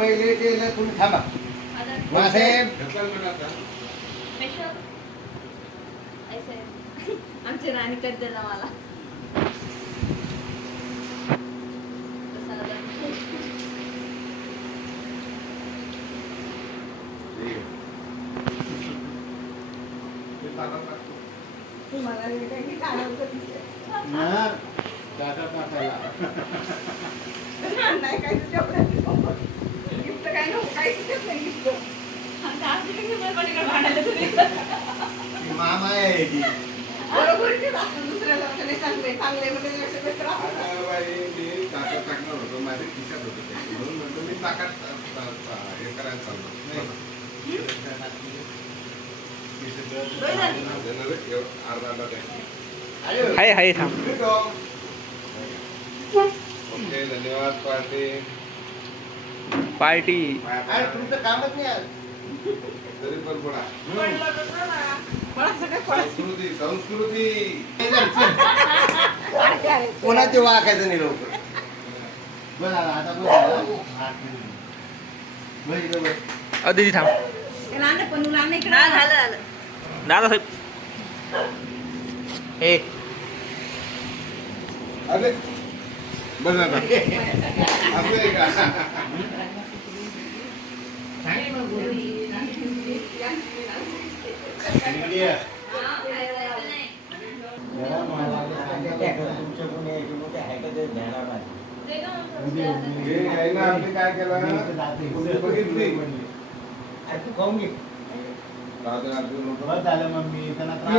पहिले ते ना तुम्ही थांबा साहेब. आमची राणी करते ना मला तुम्हाला नाही काय गिफ्ट काय नको काही सुचत नाही गिफ्ट मामा आहे ती. बरोबर की असं दुसऱ्याला चांगले चांगले म्हणजे टाकणार होतो माझ्या खिशात होतं ते. म्हणून म्हणतो मी ताकात हे करायला चाललो अर्धा हाय हाय थांब. ओके धन्यवाद पार्टी. पार्टी अरे तुमचं कामच नाही आज. तरी पण पडा मला सगळं कळत संस्कृती संस्कृती. कोणाचे वाकायचं नाही लवकर. बरं आता बरं. दीदी थांब. लहान पण लहान इकडे झालं झालं दादा साहेब हे अरे बस आता असं आहे का. हे आहे ना आपली काय केलं बघितली तू खाऊन घे. अर्धे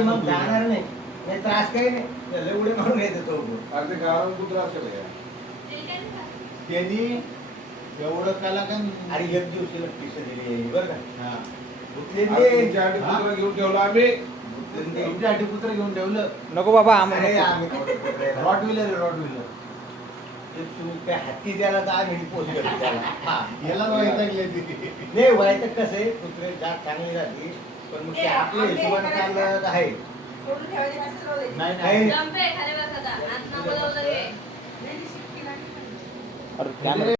मग जाणार नाही. त्रास काही नाही. त्याला उडे मारून येतो तो. गावाला कुत्रा असेल या. त्यांनी एवढं काला का अरे एक दिवशी पिसं दिली बरं का. हा. तुमच्यासाठी कुत्रा घेऊन ठेवला आम्ही. तुमच्यासाठी कुत्र घेऊन ठेवलं. नको बाबा अरे आम्हाला रॉट व्हीलर ते तू काय हत्ती द्यायला तर आम्ही पोच करतो त्याला. याला वैतागले ती. नाही व्हायचं कसं आहे कुत्रे जात चांगली राहते पण मग ते आपल्या हिशोबाने चाललं आहे. सोडून ठेवायचे नसेल रोज. नाही नाही नाही. जंपे खाली बसायचा आत ना बोलावलं रे नाही, ती शिट्टी लागली. अरे त्यानं